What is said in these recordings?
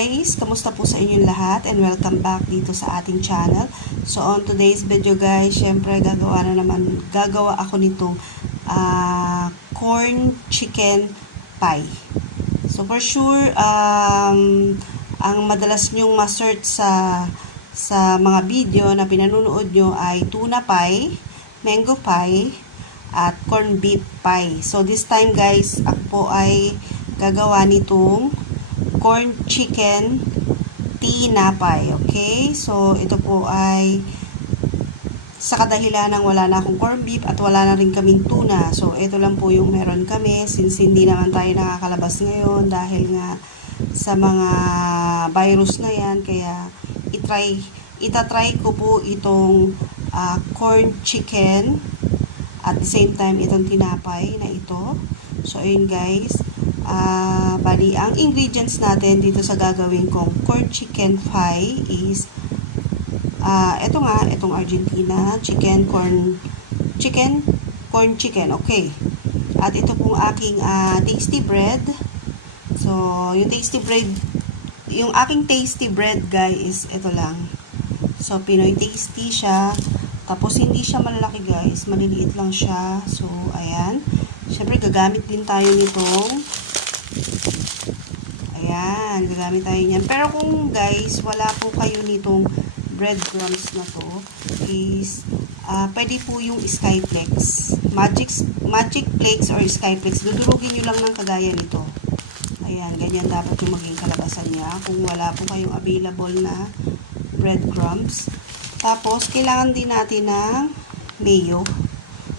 guys! Kamusta po sa inyong lahat and welcome back dito sa ating channel. So on today's video guys, syempre gagawa ako nitong corn chicken pie. So for sure, ang madalas nyong ma-search sa mga video na pinanunood nyo ay tuna pie, mango pie, at corn beef pie. So this time guys, ako po ay gagawa nitong corn chicken tinapay. Okay? So, ito po ay sa kadahilan ng wala na akong corn beef at wala na rin kaming tuna. So, ito lang po yung meron kami since hindi naman tayo nakakalabas ngayon dahil nga sa mga virus na yan. Kaya, itatry ko po itong corn chicken at the same time itong tinapay na ito. So, ayun guys. Bali, ang ingredients natin dito sa gagawin kong corn chicken pie is itong Argentina corn chicken, okay. At ito pong aking tasty bread. So, yung aking tasty bread guys is ito lang. So, Pinoy tasty siya. Tapos, hindi siya malaki guys. Maliliit lang siya. So, ayan. Siyempre, gagamit din tayo nitong gagamit tayo niyan. Pero kung guys, wala po kayo nitong breadcrumbs na to, is pwede po yung Skyflex. Magic Flakes or Skyflex. Dudurugin nyo lang ng kagaya nito. Ayan, ganyan dapat yung maging kalabasan niya. Kung wala po kayong available na breadcrumbs. Tapos, kailangan din natin ng mayo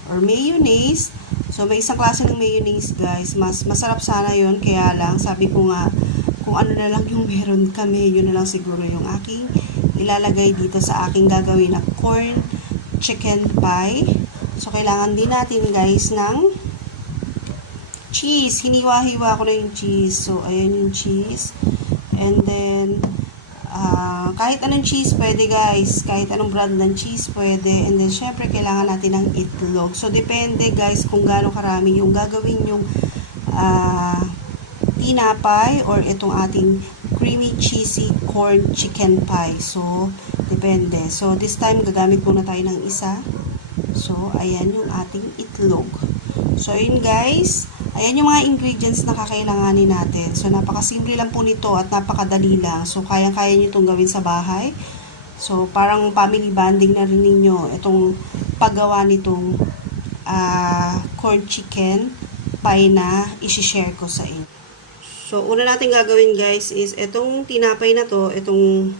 or mayonnaise. So, may isang klase ng mayonnaise, guys. Masarap sana yon. Kaya lang, sabi ko nga, kung ano na lang yung meron kami, yun na lang siguro yung aking ilalagay dito sa aking gagawin na corn chicken pie. So, kailangan din natin, guys, ng cheese. Hiniwa-hiwa ko na yung cheese. So, ayan yung cheese. And then, kahit anong cheese pwede guys, kahit anong brand ng cheese pwede, and then syempre kailangan natin ng itlog. So depende guys kung gaano karami yung gagawin yung tinapay or itong ating creamy cheesy corn chicken pie. So depende. So this time gagamit muna tayo ng isa. So ayan yung ating itlog. So ayun guys, ayan yung mga ingredients na kakailanganin natin. So, napakasimple lang po nito at napakadali lang. So, kayang-kaya nyo itong gawin sa bahay. So, parang family bonding na rin ninyo itong paggawa nitong corn chicken pie na isi-share ko sa inyo. So, una natin gagawin guys is itong tinapay na to, itong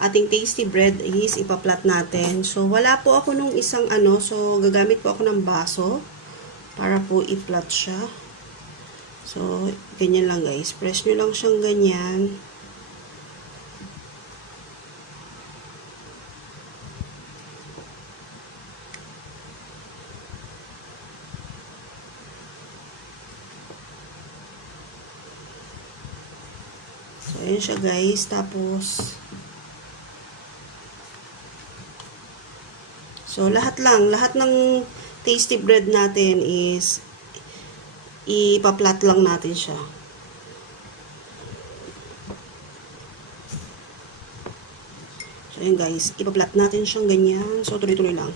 ating tasty bread is ipaplat natin. So, wala po ako nung isang so gagamit po ako ng baso para po i-flat siya. So, ganyan lang guys. Press nyo lang siyang ganyan. So, ayan siya guys. Tapos, so, lahat ng tasty bread natin is ipaplat lang natin siya. So, ayan guys. Ipaplat natin siyang ganyan. So, tuloy-tuloy lang.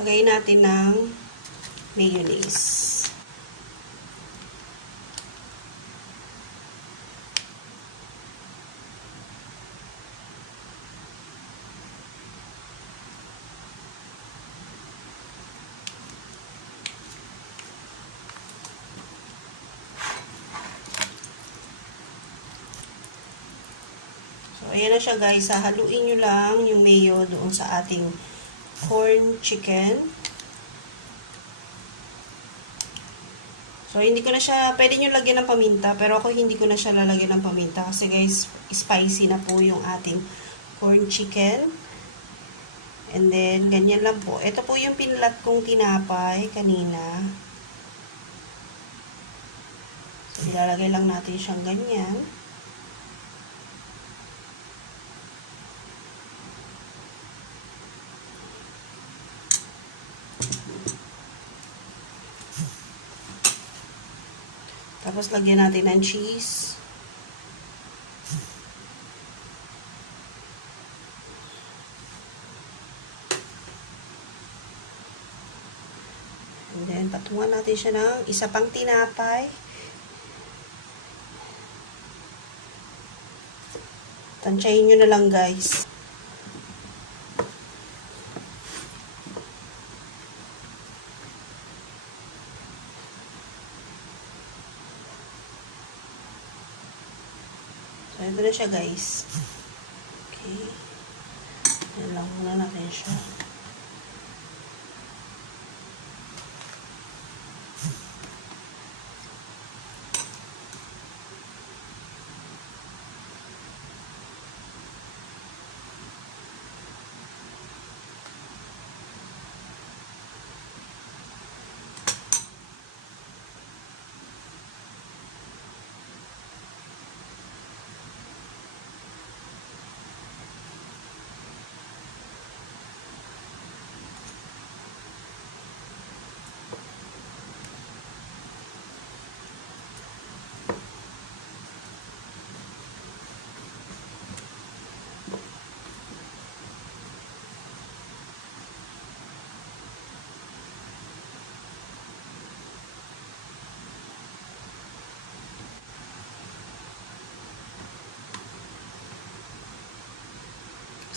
Lagayin natin ng mayonnaise. So, ayan na siya guys. Haluin nyo lang yung mayo doon sa ating corn chicken. So, hindi ko na siya, pwede nyo lagyan ng paminta, pero ako hindi ko na siya lalagyan ng paminta kasi guys, spicy na po yung ating corn chicken. And then, ganyan lang po. Ito po yung pinlat kong tinapay kanina. So, ilalagay lang natin siyang ganyan. Tapos, lagyan natin ng cheese. And then, patungan natin siya ng isa pang tinapay. Tansyahin nyo na lang, guys. So, ito na siya, guys. Okay. Yan lang muna natin siya.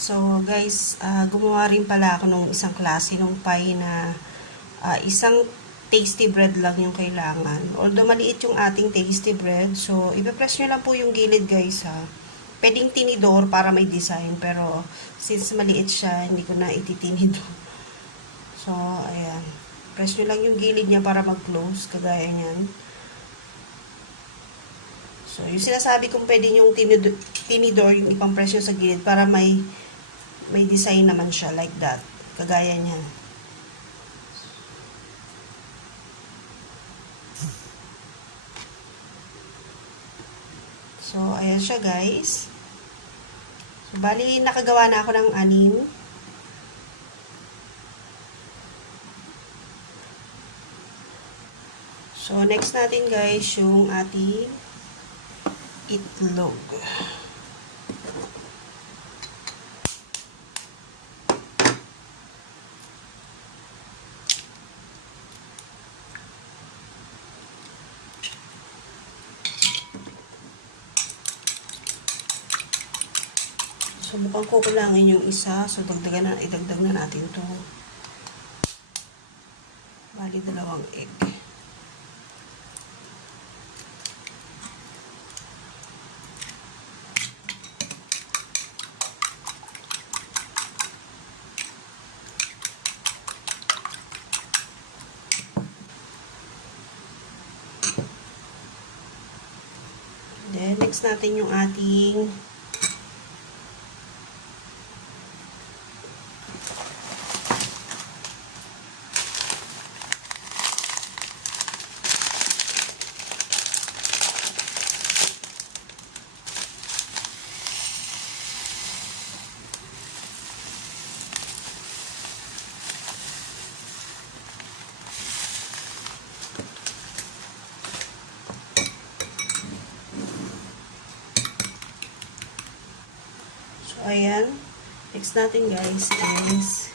So, guys, gumawa rin pala ako ng isang klase ng pie na isang tasty bread lang yung kailangan. Although maliit yung ating tasty bread, so ipipress nyo lang po yung gilid, guys, ha. Pwedeng tinidor para may design, pero since maliit siya, hindi ko na ititinidor. So, ayan. Press nyo lang yung gilid niya para mag-close, kagaya niyan. So, yung sinasabi kong pwede yung tinidor, yung ipang-press nyo sa gilid para may design naman siya, like that. Kagaya niyan. So, ayan siya, guys. So, bali, nakagawa na ako ng 6. So, next natin, guys, yung ating itlog. So, mukhang kukulangin yung isa. So, idagdag na natin to. Bali, 2 egg. Then, next natin yung ating ayan. Next natin, guys, is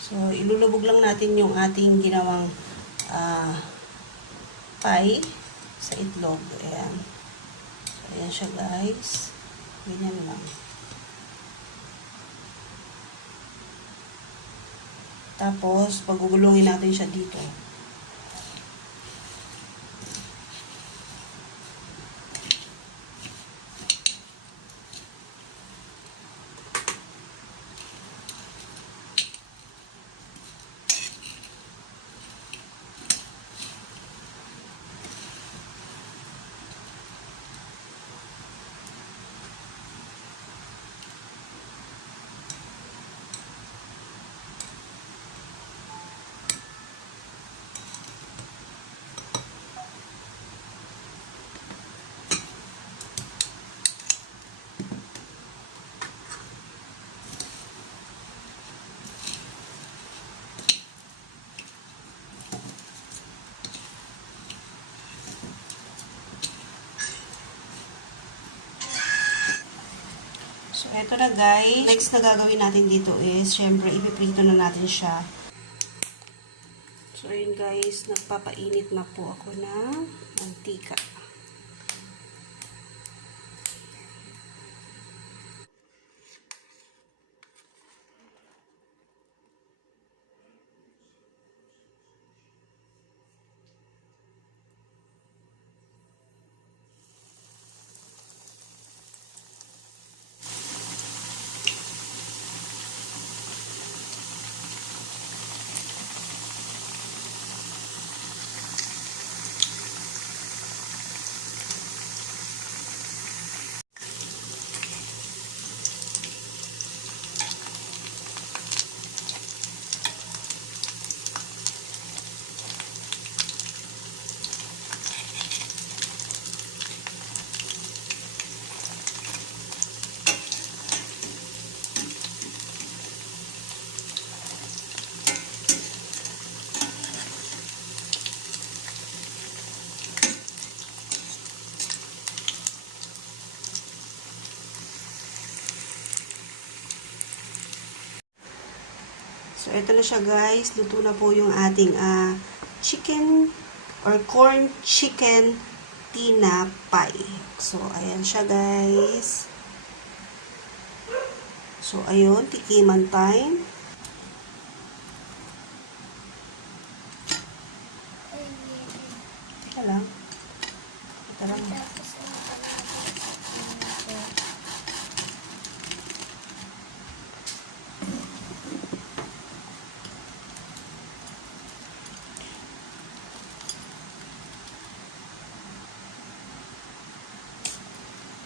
so, ilulubog lang natin yung ating ginawang pie sa itlog. Ayan. So, ayan siya, guys. Ganyan lang. Tapos, pagugulungin natin siya dito. eto na guys. Next na gagawin natin dito is, syempre, ipiprito na natin siya. So, ayun guys, nagpapainit na po ako ng mantika. So, ito na siya guys. Luto na po yung ating chicken or corn chicken tinapay. So, ayan siya guys. So, ayun. Tikiman time. Ito lang. Ito lang.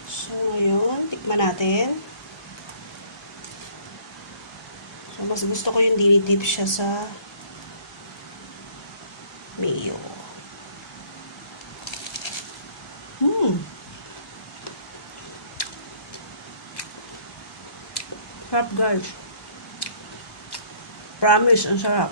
So, ngayon, tikman natin. So, mas gusto ko yung dinidip siya sa mayo. Sarap guys. Promise, ang sarap.